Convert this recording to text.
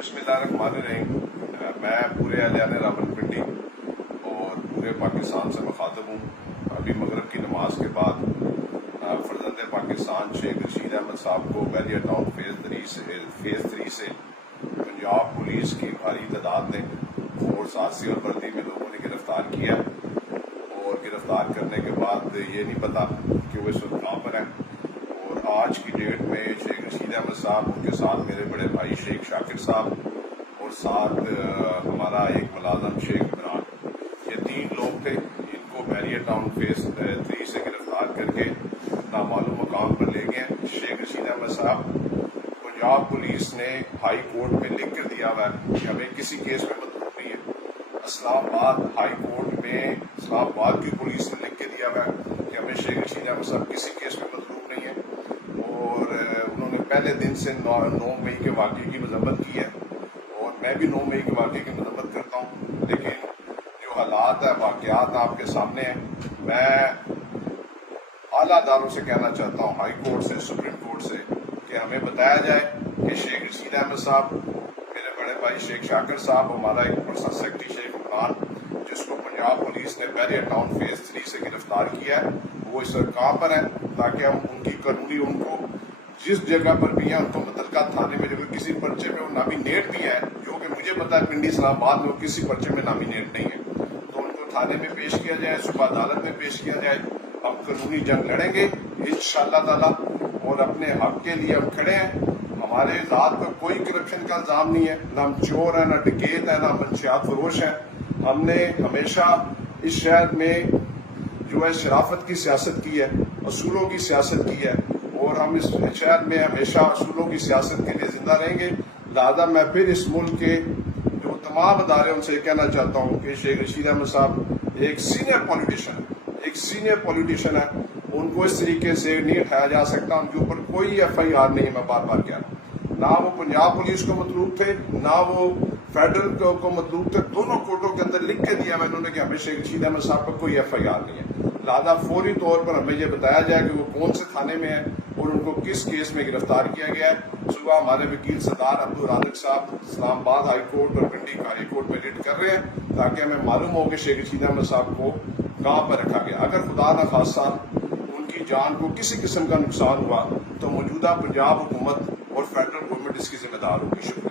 बिस्मिल्लाहिर्रहमानिर्रहीम। मैं पूरे अहलियान रावलपिंडी और पूरे पाकिस्तान से मुखातब हूँ। अभी मगरब की नमाज के बाद फर्जंद पाकिस्तान शेख रशीद अहमद साहब को बैरियर टाउन फेज 3 से पंजाब पुलिस की भारी तादाद ने फोर्स आरसी और वर्दी में लोगों ने गिरफ्तार किया और गिरफ्तार करने के बाद ये नहीं पता कि वो इस वक्त कहाँ पर है। और आज की डेट में शेख रशीद अहमद साहब, उनके साथ मेरे बड़े भाई शेख शाकिर साहब और साथ हमारा एक मुलाजम शेख इमरान, ये 3 लोग थे। इनको बैरियर टाउन फेज 3 से गिरफ्तार करके नामालूम मुकाम पर ले गए। शेख रशीद अहमद साहब पंजाब पुलिस ने हाई कोर्ट में लिख कर दिया हुआ है कि हमें किसी केस में मतलूब नहीं है। इस्लामाबाद हाई कोर्ट में इस्लामाबाद की पुलिस ने लिख के दिया हुआ है कि हमें शेख रशीद अहमद साहब किसी केस में मतलूब नहीं है। और उन्होंने पहले दिन से 9 मई के वाक़े की मजम्मत की है और मैं भी 9 मई के वाक़े की मजम्मत करता हूँ। लेकिन जो हालात है, वाक़यात आपके सामने हैं। मैं आला अदालों से कहना चाहता हूँ, हाई कोर्ट से, सुप्रीम कोर्ट से, कि हमें बताया जाए कि शेख रशीद अहमद साहब, मेरे बड़े भाई शेख शाकिर साहब, हमारा एक पर्सनल सेक्रेटरी शेख इमरान, जिसको पंजाब पुलिस ने बैरियर टाउन फेज 3 से गिरफ्तार किया है, वो इस वक्त कहाँ पर है, ताकि हम उनकी कानूनी, उनको जिस जगह पर भी है, उनको मुतलका थाने में, जो किसी पर्चे में वो नामिनेट भी है, जो कि मुझे पता है पिंडी इस्लामाबाद में वो किसी पर्चे में नामिनेट नहीं है, तो उनको थाने में पेश किया जाए, सुबह अदालत में पेश किया जाए। हम कानूनी जंग लड़ेंगे इंशाअल्लाह ताला और अपने हक के लिए हम खड़े हैं। हमारे जात पर कोई करप्शन का इल्जाम नहीं है, ना हम चोर हैं, ना डकैत है, ना मंशियात फरोश है। हमने हमेशा इस शहर में जो है शराफत की सियासत की है, असूलों की सियासत की है और हम इस शहर में हमेशा असूलों की सियासत के लिए जिंदा रहेंगे। लिहाजा मैं फिर इस मुल्क के जो तमाम अदारे, उनसे कहना चाहता हूँ कि शेख रशीद अहमद साहब एक सीनियर पॉलिटिशियन है, उनको इस तरीके से नहीं उठाया जा सकता। उनके ऊपर कोई FIR नहीं है। मैं बार बार कह रहा हूँ, ना वो पंजाब पुलिस को मतलूब थे, ना वो फेडरल को मतलूब थे। दोनों कोर्टों के अंदर लिख के दिया मैंने कि हमें शेख रशीद अहमद साहब पर कोई FIR नहीं है। लिहाजा फौरी तौर पर हमें ये बताया जाए कि वो कौन से थाने में है और उनको किस केस में गिरफ्तार किया गया है। सुबह हमारे वकील सरदार अब्दुल राज़िक साहब इस्लामाबाद हाई कोर्ट और पिंडी हाई कोर्ट में रिट कर रहे हैं, ताकि हमें मालूम हो कि शेख रशीद अहमद साहब को कहाँ पर रखा गया। अगर खुदा न खास्ता उनकी जान को किसी किस्म का नुकसान हुआ तो मौजूदा पंजाब हुकूमत और फेडरल गवर्नमेंट इसकी जिम्मेदार होगी। शुक्रिया।